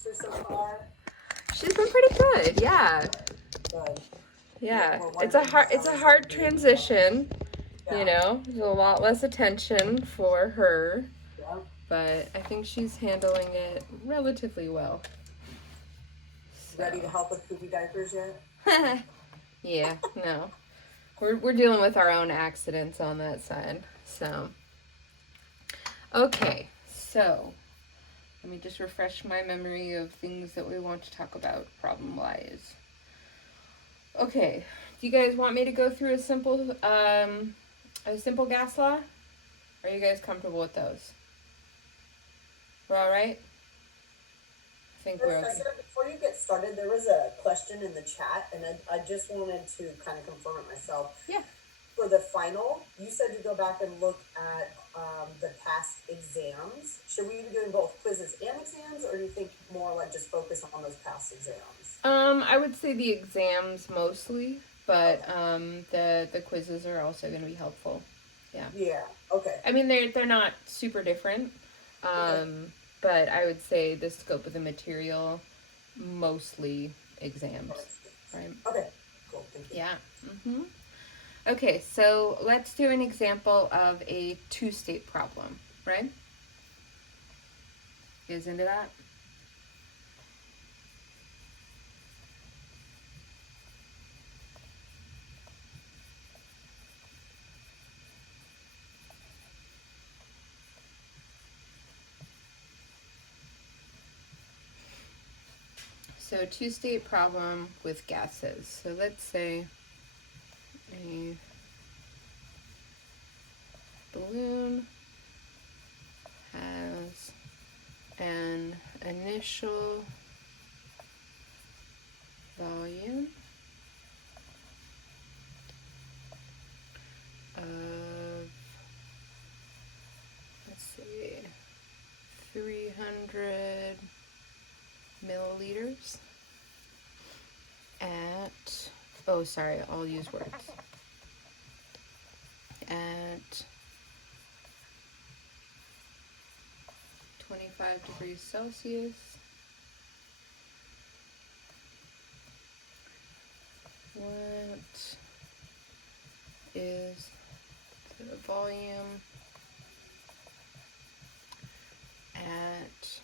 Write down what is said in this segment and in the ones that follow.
So far? She's been pretty good, yeah. Good. Yeah, it's a hard transition. Yeah. You know, there's a lot less attention for her, Yeah. but I think she's handling it relatively well. So. Ready to help with poopy diapers yet? Yeah, no. We're dealing with our own accidents on that side. So, okay, so let me just refresh my memory of things that we want to talk about problem-wise. Okay, do you guys want me to go through a simple gas law? Are you guys comfortable with those? We're all right? I think we're okay. Professor, before you get started, there was a question in the chat, and I just wanted to kind of confirm it myself. Yeah. For the final, you said to go back and look at the past exams. Should we be doing both quizzes and exams, or do you think more like just focus on those past exams? I would say the exams mostly, but the quizzes are also going to be helpful. Yeah. Yeah. Okay. I mean, they're not super different, but I would say the scope of the material mostly exams, right? Okay. Cool. Thank you. Yeah. Mm-hmm. Okay, so let's do an example of a two-state problem, right? You guys into that? So two-state problem with gases. So let's say a balloon has an initial volume of, let's see, 300 milliliters at, oh sorry, I'll use words, at 25 degrees Celsius. What is the volume at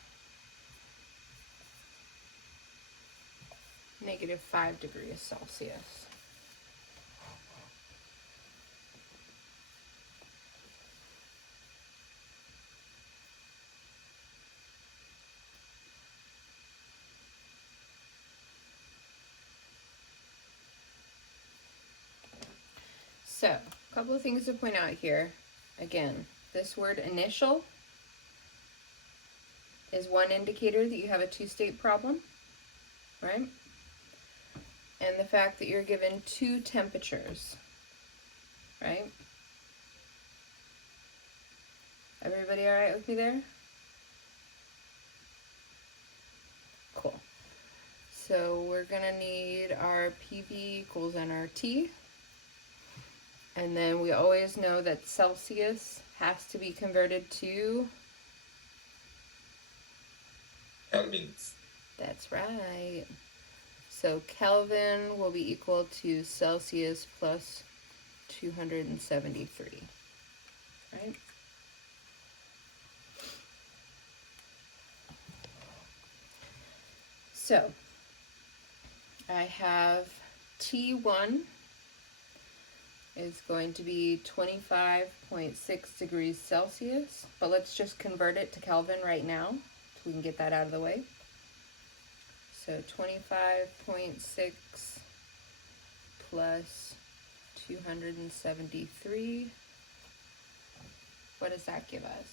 -5 degrees Celsius? So, a couple of things to point out here. Again, this word initial is one indicator that you have a two-state problem, right? And the fact that you're given two temperatures, right? Everybody all right with me there? Cool. So we're gonna need our PV equals nRT. And then we always know that Celsius has to be converted to Kelvins. That's right. So Kelvin will be equal to Celsius plus 273, right? So I have T1 is going to be 25.6 degrees Celsius, but let's just convert it to Kelvin right now so we can get that out of the way. So 25.6 plus 273, what does that give us?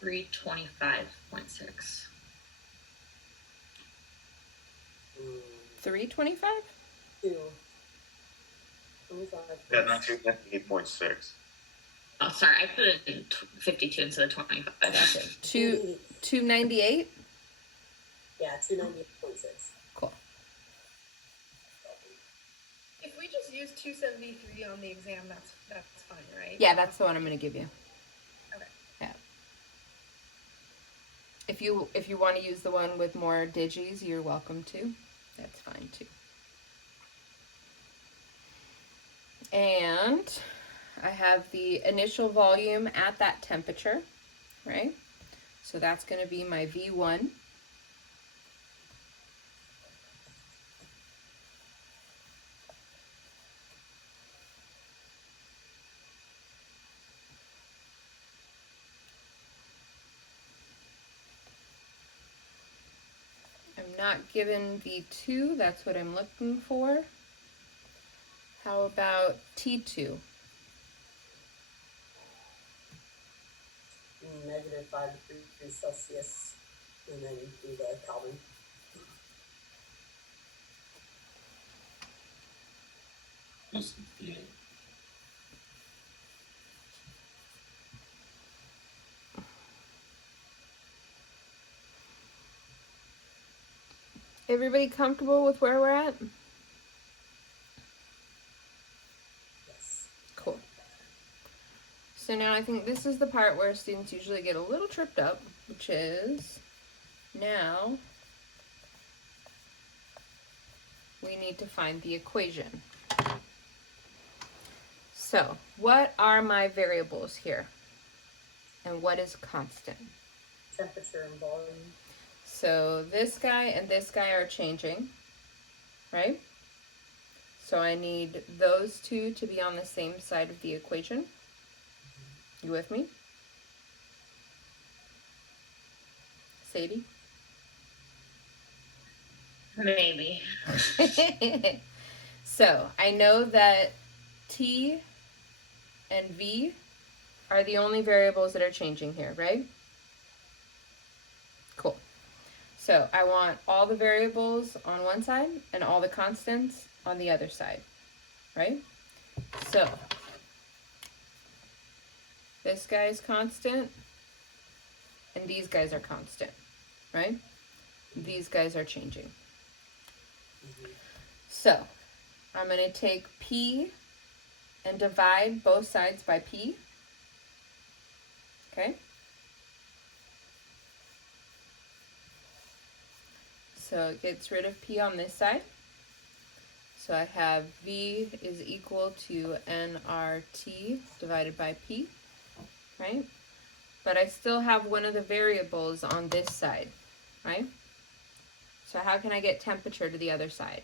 325.6. 325? 25. Yeah, not 258.6. Oh, sorry, I put it in 52 instead of 25. Gotcha. 298? Yeah, 298.6. Cool. If we just use 273 on the exam, that's fine, right? Yeah, that's the one I'm going to give you. Okay. Yeah. If you want to use the one with more digis, you're welcome to. That's fine too. And I have the initial volume at that temperature, right? So that's going to be my V1. I'm not given V2, that's what I'm looking for. How about T2? -5 degrees Celsius, and then do the Kelvin. Everybody comfortable with where we're at? Yes. Cool. So now I think this is the part where students usually get a little tripped up, which is now we need to find the equation. So what are my variables here? And what is constant? Temperature and volume. So this guy and this guy are changing, right? So I need those two to be on the same side of the equation. You with me? Sadie? Maybe. So I know that T and V are the only variables that are changing here, right? Cool. So I want all the variables on one side and all the constants on the other side, right? So this guy is constant and these guys are constant, right? These guys are changing. So I'm going to take P and divide both sides by P. Okay? So it gets rid of P on this side. So I have V is equal to nRT divided by P, right? But I still have one of the variables on this side, right? So how can I get temperature to the other side?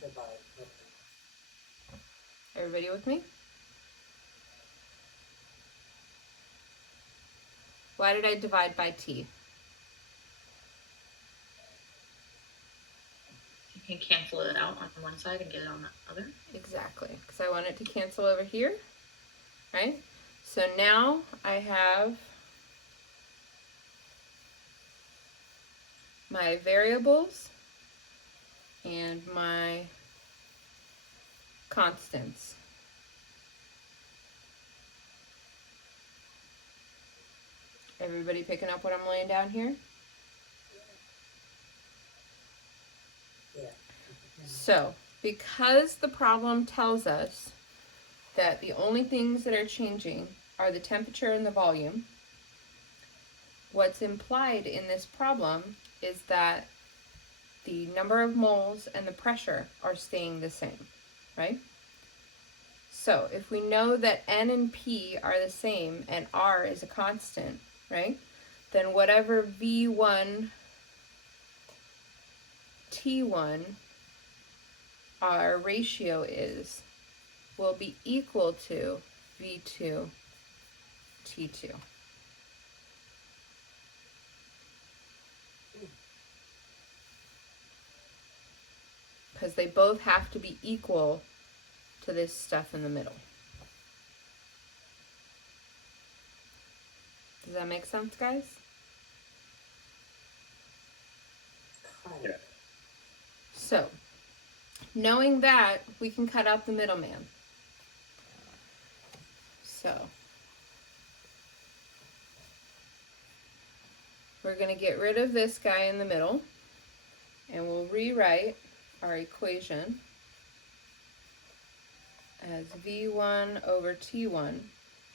Divide. Okay. Everybody with me? Why did I divide by T? You can cancel it out on one side and get it on the other. Exactly, because I want it to cancel over here, right? So now I have my variables and my constants. Everybody picking up what I'm laying down here? Yeah. So, because the problem tells us that the only things that are changing are the temperature and the volume, what's implied in this problem is that the number of moles and the pressure are staying the same, right? So if we know that N and P are the same and R is a constant, right? Then whatever V1, T1, our ratio is, will be equal to V2, T2. Because they both have to be equal to this stuff in the middle. Does that make sense, guys? Kind Yeah. of. So, knowing that, we can cut out the middleman. So, we're going to get rid of this guy in the middle, and we'll rewrite our equation as V1 over T1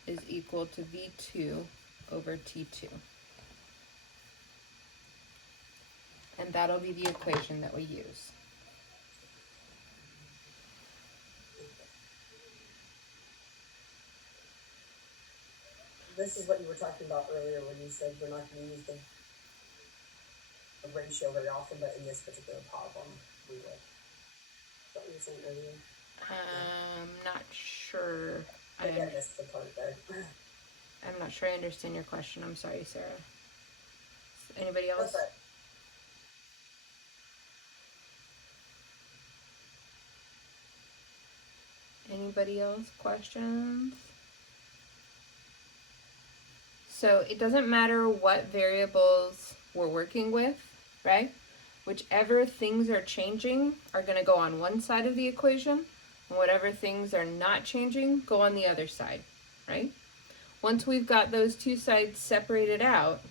is equal to V2 over T2. And that'll be the equation that we use. This is what you were talking about earlier when you said we're not going to use the ratio very often, but in this particular problem, we will. Is that what you were saying earlier? Not sure. I missed the part there. I'm not sure I understand your question. I'm sorry, Sarah. Anybody else? That's right. Anybody else? Questions? So it doesn't matter what variables we're working with, right? Whichever things are changing are going to go on one side of the equation, and whatever things are not changing go on the other side, right? Once we've got those two sides separated out,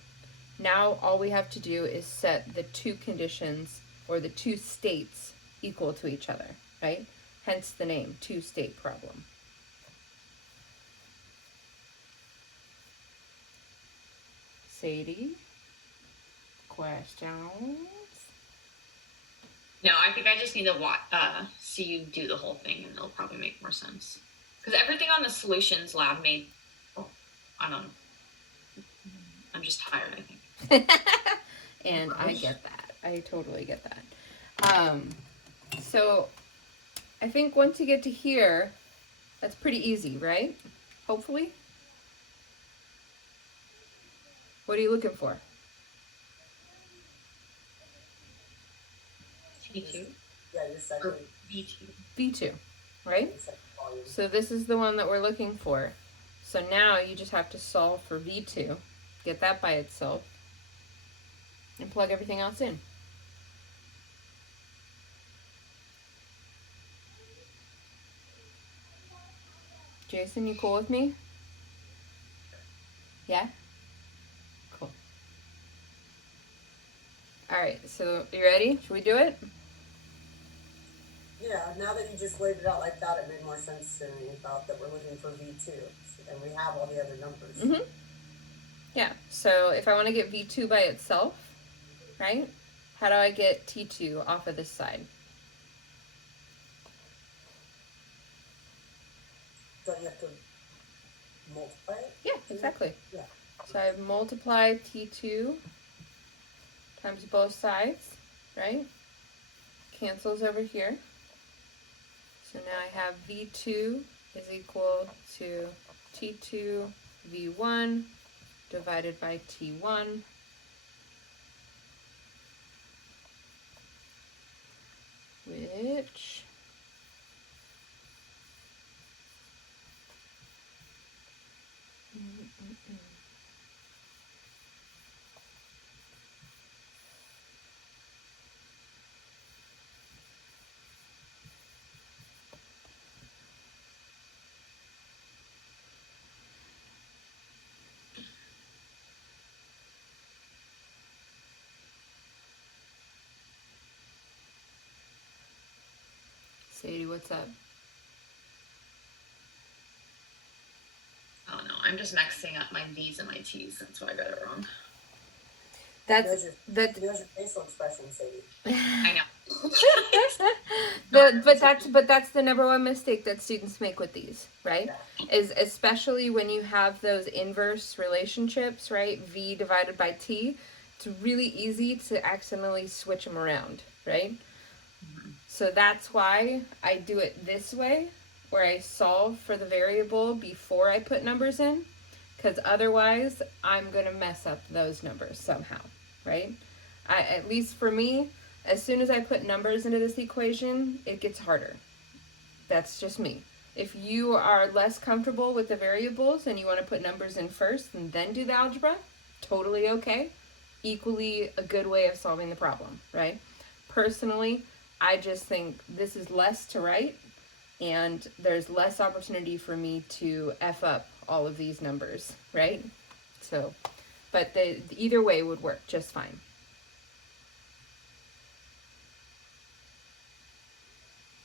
now all we have to do is set the two conditions or the two states equal to each other, right? Hence the name, two-state problem. Sadie, questions? No, I think I just need to see you do the whole thing, and it'll probably make more sense. Because everything on the solutions lab made, well, I don't know. I'm just tired, I think. And I get that. I totally get that. So I think once you get to here, that's pretty easy, right? Hopefully. What are you looking for? T2? Yeah, your second. V2. V2, right? Volume. So this is the one that we're looking for. So now you just have to solve for V2, get that by itself, and plug everything else in. Jason, you cool with me? Yeah? Cool. Alright, so you ready? Should we do it? Yeah, now that you just laid it out like that, it made more sense to me about that we're looking for V2, and we have all the other numbers. Mm-hmm. Yeah, so if I want to get V2 by itself, right? How do I get T2 off of this side? Don't you have to multiply it? Yeah, exactly. Yeah. So I multiply T2 times both sides, right? Cancels over here. So now I have V2 is equal to T2 V1 divided by T1. Which Sadie, what's up? Oh no, I'm just mixing up my V's and my T's. That's why I got it wrong. That's There's your facial expression, Sadie. I know. but that's the number one mistake that students make with these, right? Is especially when you have those inverse relationships, right? V divided by T, it's really easy to accidentally switch them around, right? Mm-hmm. So that's why I do it this way, where I solve for the variable before I put numbers in, because otherwise I'm going to mess up those numbers somehow, right? At least for me, as soon as I put numbers into this equation, it gets harder. That's just me. If you are less comfortable with the variables and you want to put numbers in first and then do the algebra, totally okay. Equally a good way of solving the problem, right? Personally, I just think this is less to write and there's less opportunity for me to F up all of these numbers, right? So, but either way would work just fine.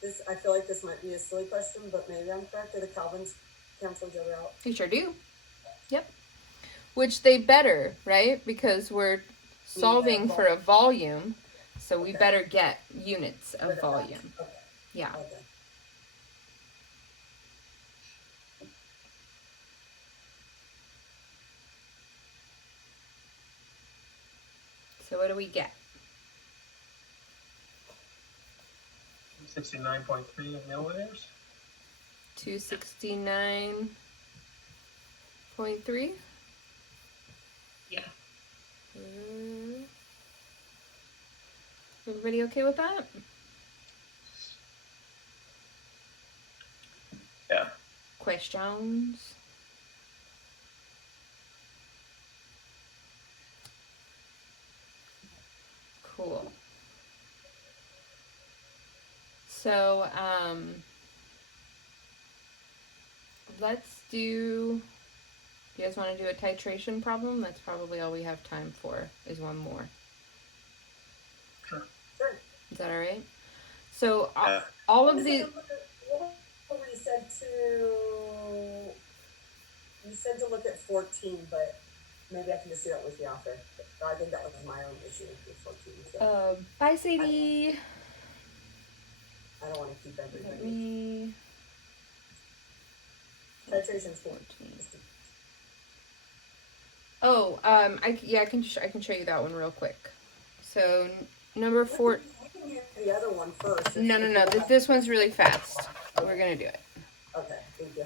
this, I feel like this might be a silly question, but maybe I'm correct. Do the Kelvins cancel each other out? They sure do. Yep. Which they better, right? Because we're solving for a volume, so we Okay. better get units of Rid that. volume. Okay. Yeah. Okay. So what do we get? 69.3 milliliters. 269.3? Yeah. Everybody okay with that? Yeah. Questions? Cool. So, let's do, you guys want to do a titration problem? That's probably all we have time for, is one more. Sure. Sure. Is that all right? So, Yeah. all What of was the, the number? What you said to look at 14, but maybe I can just do that with you after. I think that was my own issue with 14. So bye, Sadie. I don't want to keep Let everybody. me, Titration's 14. 14. Oh, I can show you that one real quick. So number 4. We can do the other one first. No. This one's really fast. We're gonna do it. Okay, thank you.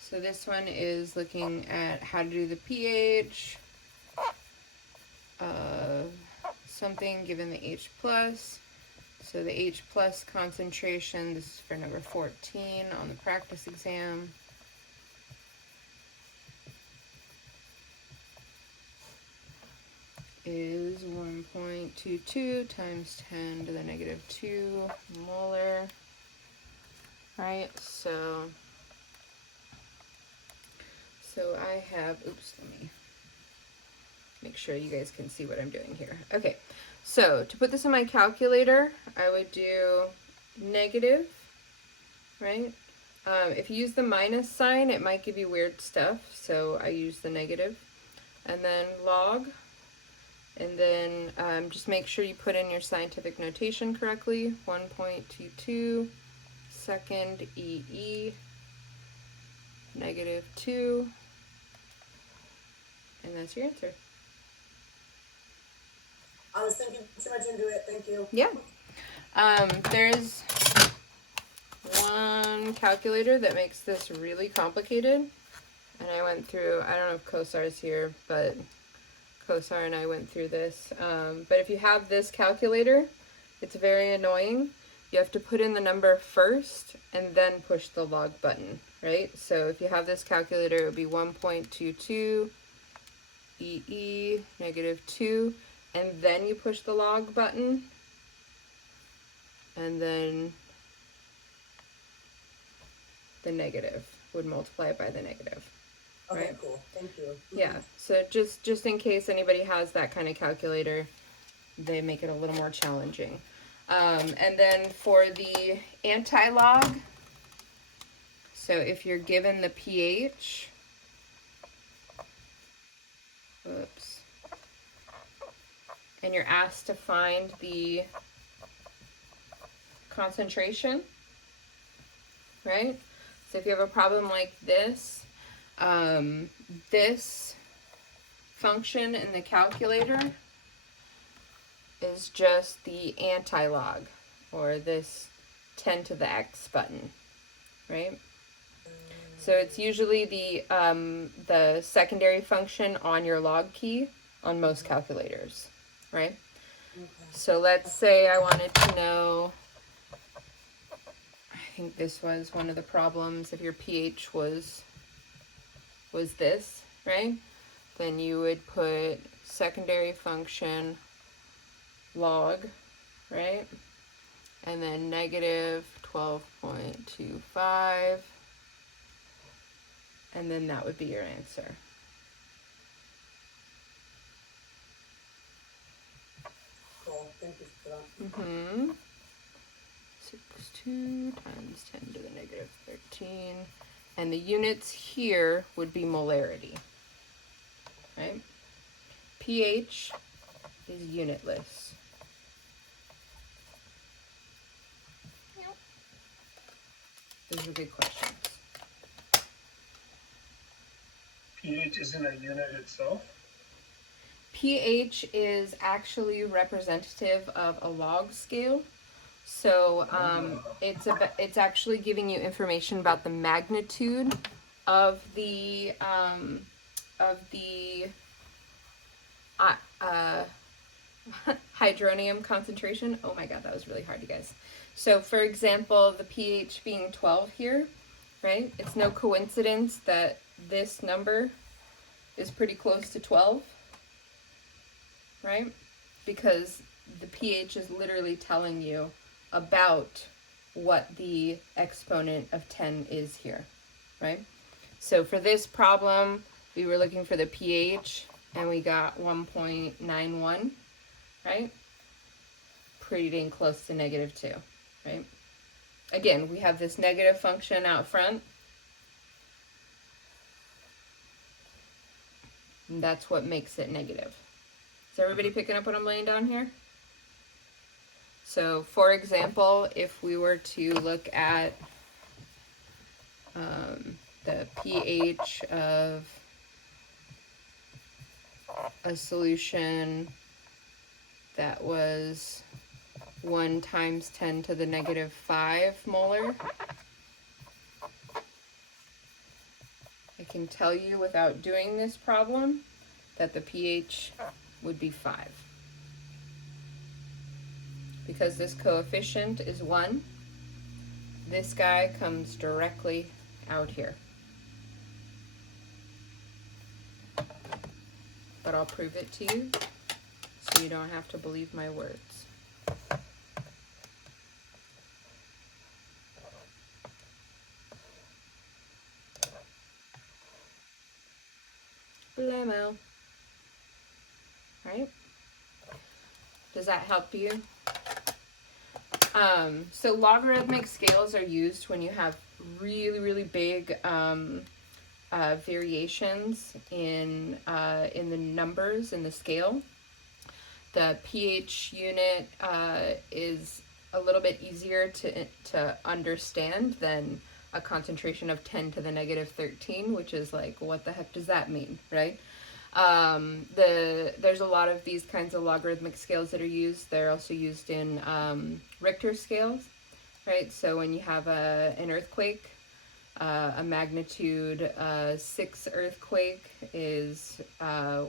So this one is looking at how to do the pH of something given the H plus. So the H plus concentration, this is for number 14 on the practice exam. Is 1.22 times 10 to the negative 2 molar. Right, so I have, oops, let me make sure you guys can see what I'm doing here. Okay, so to put this in my calculator, I would do negative, right? If you use the minus sign, it might give you weird stuff, so I use the negative. And then log, and then just make sure you put in your scientific notation correctly. 1.22 second EE, negative 2, and that's your answer. I was thinking too much into it. Thank you. Yeah. There's one calculator that makes this really complicated. And I went through, I don't know if Kosar's here, but Kosar and I went through this. But if you have this calculator, it's very annoying. You have to put in the number first and then push the log button, right? So if you have this calculator, it would be 1.22 EE negative 2, and then you push the log button, and then the negative would multiply it by the negative. Okay, Right. cool. Thank you. Yeah, so just in case anybody has that kind of calculator, they make it a little more challenging. And then for the anti-log, so if you're given the pH, whoops, and you're asked to find the concentration, right? So if you have a problem like this, this function in the calculator is just the anti-log, or this 10 to the x button, right? So it's usually the secondary function on your log key on most calculators, right? Okay. So let's say I wanted to know, I think this was one of the problems, if your pH was this, right? Then you would put secondary function log, right? And then negative 12.25, and then that would be your answer. Cool. Thank you for that. Mm-hmm. 0.62 times 10 to the negative 13. And the units here would be molarity, right? pH is unitless. Those are good questions. pH isn't a unit itself? pH is actually representative of a log scale. So it's actually giving you information about the magnitude of the hydronium concentration. Oh my god, that was really hard, you guys. So for example, the pH being 12 here, right? It's no coincidence that this number is pretty close to 12, right? Because the pH is literally telling you about what the exponent of 10 is here, right? So for this problem, we were looking for the pH, and we got 1.91, right? Pretty dang close to -2, right? Again, we have this negative function out front. And that's what makes it negative. Is everybody picking up what I'm laying down here? So, for example, if we were to look at the pH of a solution that was 1 times 10 to the negative 5 molar, I can tell you without doing this problem that the pH would be 5. Because this coefficient is 1, this guy comes directly out here. But I'll prove it to you so you don't have to believe my words. Blammo. Right? Does that help you? So logarithmic scales are used when you have really big variations in the numbers in the scale. The pH unit is a little bit easier to understand than a concentration of 10 to the negative 13, which is like, what the heck does that mean, right? There's a lot of these kinds of logarithmic scales that are used. They're also used in Richter scales, right? So when you have an earthquake, a magnitude 6 earthquake is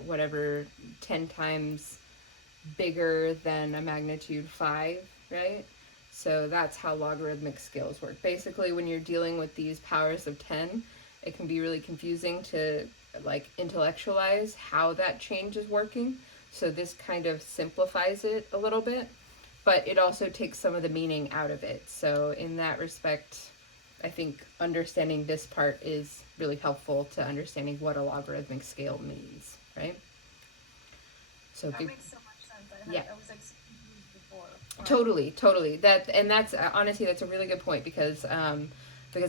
whatever 10 times bigger than a magnitude 5, right? So that's how logarithmic scales work. Basically, when you're dealing with these powers of 10, it can be really confusing to like intellectualize how that change is working. So this kind of simplifies it a little bit, but it also takes some of the meaning out of it. So in that respect, I think understanding this part is really helpful to understanding what a logarithmic scale means, right? So That good. makes so much sense. Yeah. I was like confused before. Totally. That's honestly, that's a really good point because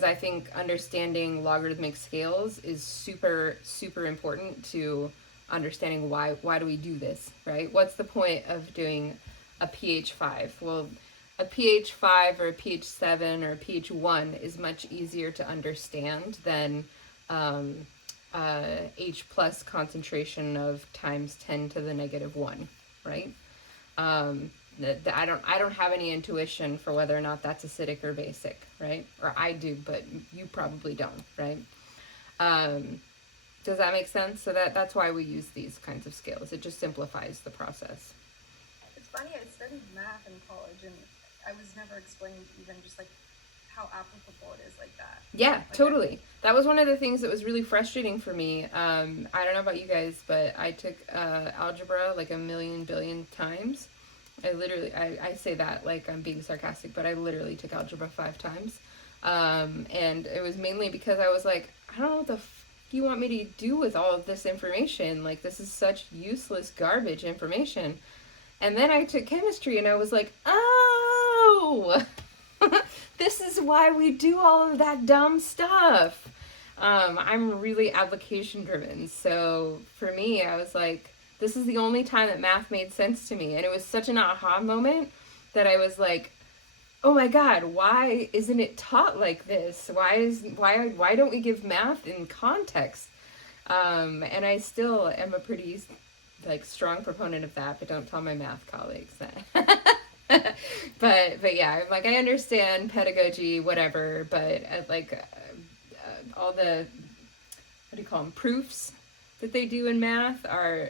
I think understanding logarithmic scales is super important to understanding why do we do this, right? What's the point of doing a pH 5? Well, a pH 5 or a pH 7 or a pH 1 is much easier to understand than H plus concentration of times 10 to the negative 1, right? I don't have any intuition for whether or not that's acidic or basic, right? Or I do, but you probably don't, right? Does that make sense? So that's why we use these kinds of scales. It just simplifies the process. It's funny, I studied math in college and I was never explained even just like how applicable it is like that. Yeah, like totally. That was one of the things that was really frustrating for me. I don't know about you guys, but I took algebra like a million billion times. I say that like I'm being sarcastic, but I literally took algebra 5 times. And it was mainly because I was like, I don't know what the you want me to do with all of this information? Like, this is such useless garbage information. And then I took chemistry and I was like, oh, this is why we do all of that dumb stuff. I'm really application driven. So for me, I was like, this is the only time that math made sense to me. And it was such an aha moment that I was like, oh my God, why isn't it taught like this? Why don't we give math in context? And I still am a pretty like strong proponent of that, but don't tell my math colleagues that. but yeah, I'm like, I understand pedagogy, whatever, but all the, what do you call them, proofs that they do in math are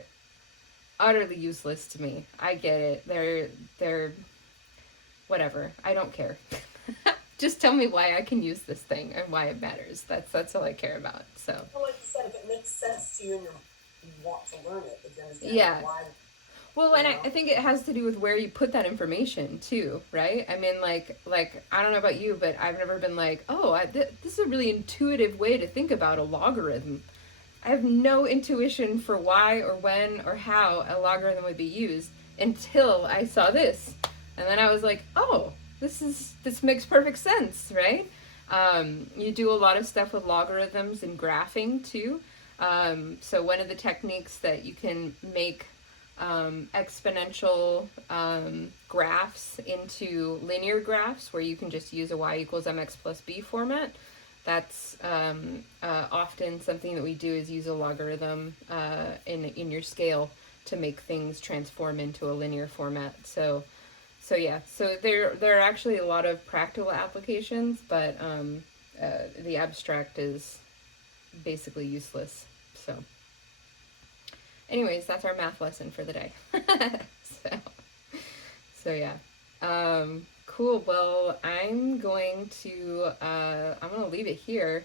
utterly useless to me. I get it. They're whatever. I don't care. Just tell me why I can use this thing and why it matters. That's all I care about. So. Well, like you said, if it makes sense to you and you want to learn it, if you understand why. Well, and I think it has to do with where you put that information too, right? I mean, like I don't know about you, but I've never been like, oh, this is a really intuitive way to think about a logarithm. I have no intuition for why or when or how a logarithm would be used until I saw this, and then I was like, oh, this makes perfect sense, right? You do a lot of stuff with logarithms and graphing too. So one of the techniques that you can make exponential graphs into linear graphs, where you can just use a y equals mx plus b format. That's often something that we do, is use a logarithm in your scale to make things transform into a linear format. So yeah, so there are actually a lot of practical applications, but the abstract is basically useless. So anyways, that's our math lesson for the day. so yeah. Cool. Well, I'm going to leave it here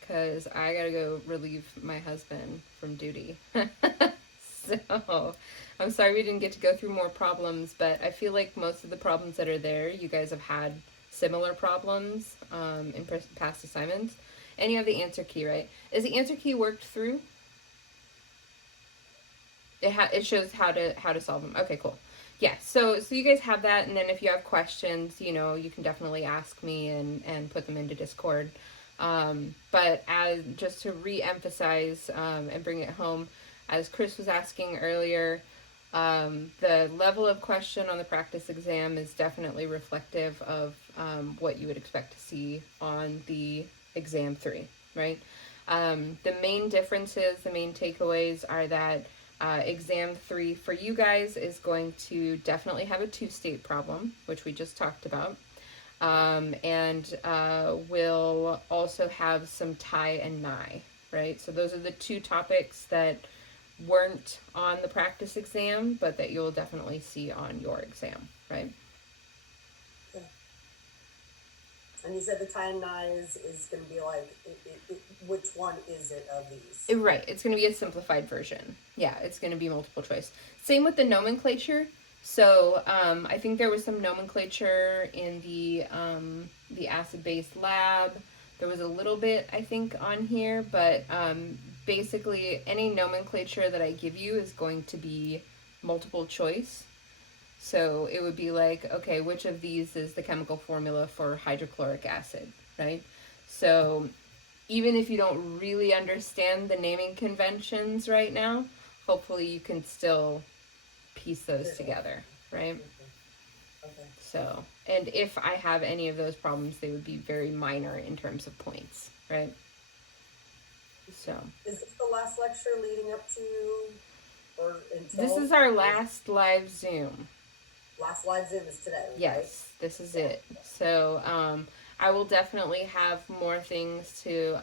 because I gotta go relieve my husband from duty. So I'm sorry we didn't get to go through more problems, but I feel like most of the problems that are there, you guys have had similar problems in past assignments. And you have the answer key, right? Is the answer key worked through? It shows how to solve them. Okay, cool. Yeah, so you guys have that, and then if you have questions, you can definitely ask me and put them into Discord. But just to re-emphasize and bring it home, as Chris was asking earlier, the level of question on the practice exam is definitely reflective of what you would expect to see on the exam 3, right? The main differences, the main takeaways are that exam 3 for you guys is going to definitely have a two-state problem, which we just talked about. And we'll also have some tie and nye, right? So those are the two topics that weren't on the practice exam, but that you'll definitely see on your exam, right? Okay. And you said the tie and nye is going to be like, which one is it of these? Right, it's going to be a simplified version. Yeah, it's going to be multiple choice. Same with the nomenclature. So I think there was some nomenclature in the acid-base lab. There was a little bit, I think, on here, but basically any nomenclature that I give you is going to be multiple choice. So it would be like, okay, which of these is the chemical formula for hydrochloric acid, right? So even if you don't really understand the naming conventions right now, hopefully you can still piece those together, right? Okay. So, and if I have any of those problems, they would be very minor in terms of points, right? So. Is this the last lecture leading up to, or until? This is our last live Zoom. Last live Zoom is today, right? Yes, this is it. So, I will definitely have more things to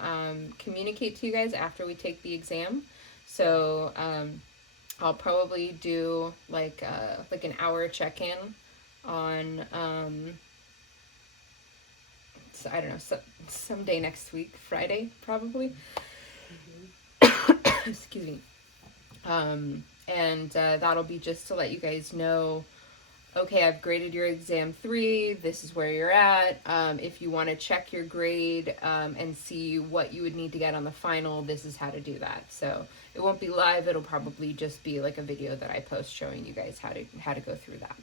communicate to you guys after we take the exam. So, I'll probably do like an hour check-in on so I don't know, someday next week, Friday probably. Excuse me. And that'll be just to let you guys know, okay, I've graded your exam 3, this is where you're at. If you want to check your grade and see what you would need to get on the final, this is how to do that. So it won't be live, it'll probably just be like a video that I post showing you guys how to go through that.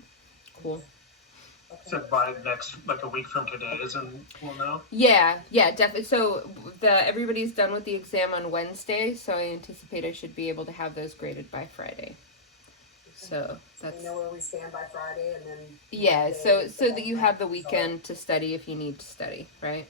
Cool. said by next, like a week from today, isn't, we'll know? Yeah, definitely. So everybody's done with the exam on Wednesday, so I anticipate I should be able to have those graded by Friday. So that's, we know where we stand by Friday, and then yeah. Monday, So that you have the result. weekend to study if you need to study, right?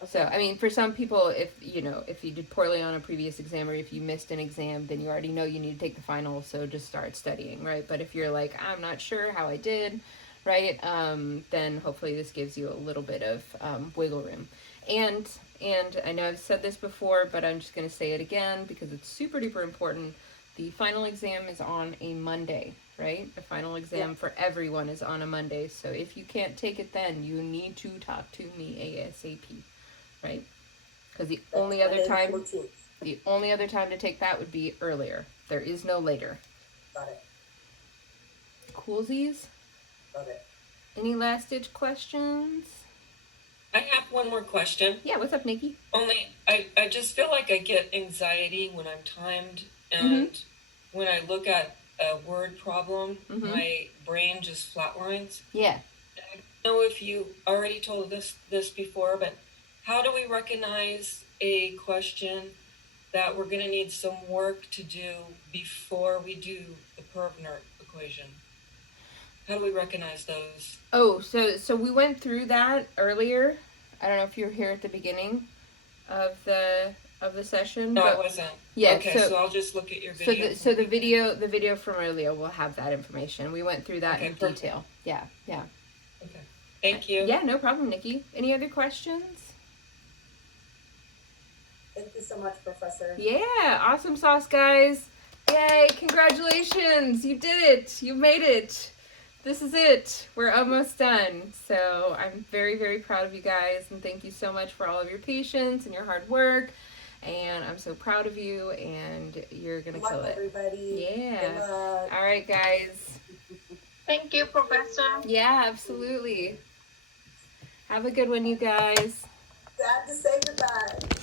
Okay. So I mean, for some people, if you did poorly on a previous exam or if you missed an exam, then you already know you need to take the final, so just start studying, right? But if you're like, I'm not sure how I did, right? Then hopefully this gives you a little bit of wiggle room. And I know I've said this before, but I'm just going to say it again because it's super duper important. The final exam is on a Monday, right? The final exam for everyone is on a Monday. So if you can't take it then, you need to talk to me ASAP, right? Because the only other time to take that would be earlier. There is no later. Got it. Coolsies? Got it. Any last ditch questions? I have one more question. Yeah, what's up, Nikki? Only I just feel like I get anxiety when I'm timed, and when I look at a word problem, my brain just flatlines. Yeah. I don't know if you already told this before, but how do we recognize a question that we're going to need some work to do before we do the Pervner equation? How do we recognize those? Oh, so we went through that earlier. I don't know if you were here at the beginning of the session. No, but I wasn't. Yeah. Okay, so I'll just look at your video. So the video from earlier will have that information. We went through that in detail. Yeah. Okay. Thank you. Yeah, no problem, Nikki. Any other questions? Thank you so much, Professor. Yeah, awesome sauce, guys. Yay, congratulations. You did it. You made it. This is it. We're almost done. So I'm very, very proud of you guys, and thank you so much for all of your patience and your hard work. And I'm so proud of you, and you're gonna kill it. Everybody. Yeah. Good luck. All right, guys. Thank you, Professor. Yeah, absolutely. Have a good one, you guys. Sad to say goodbye.